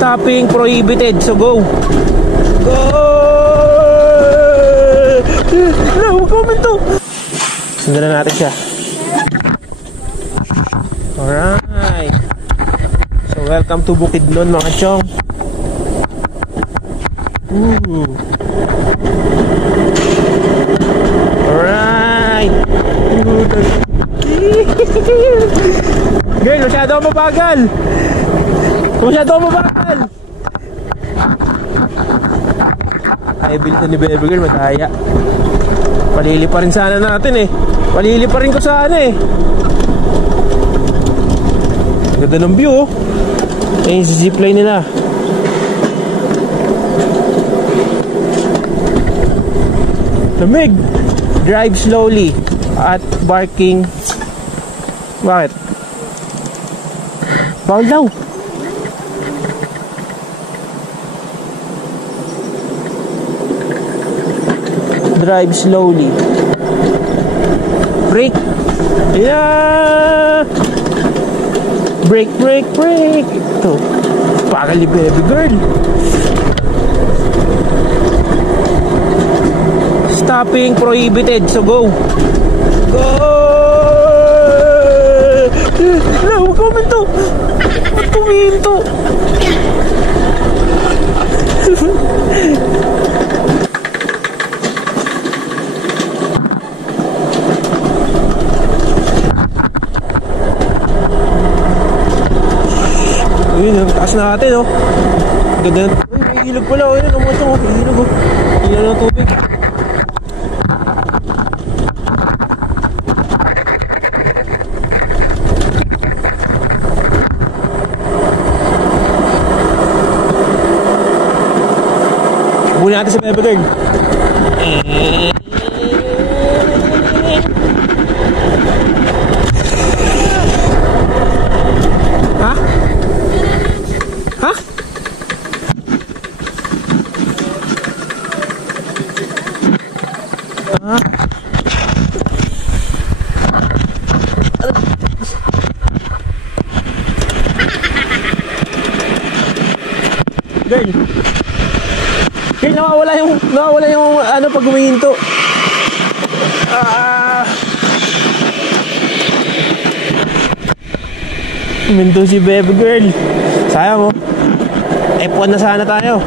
Stopping prohibited, so go. Go! Huwag ka uminto. Sundan na natin siya. Alright. So welcome to Bukidnon mga chong. Alright. Girl, masyado ako mabagal. Masyado ako mabagal. Ay, bilis na ni Baby Girl, mataya. Palili pa rin sana natin eh. Palili pa rin ko sana eh. Ganda ng view oh. Ayun si zipline nila. Lamig. Drive slowly at barking. Bakit? Bawal daw. Drive slowly. Brake. Yeah. Brake, brake, brake. Ito. Bakal ni Baby Girl. Stopping prohibited, so go. Go! Huwag ka uminto. Huwag ka uminto. Ayun, taas na natin oh. Ganda. Uy, may ilog pala. Ayun, umuto. May ilog oh. Ilog ng tubig. Bunin natin sa Baby Girl. Ha? Ha? Ha? Girl. Girl, nawawala yung ano pag humihinto. Huminto si Baby Girl. Sayang oh. F1 na sana tayo.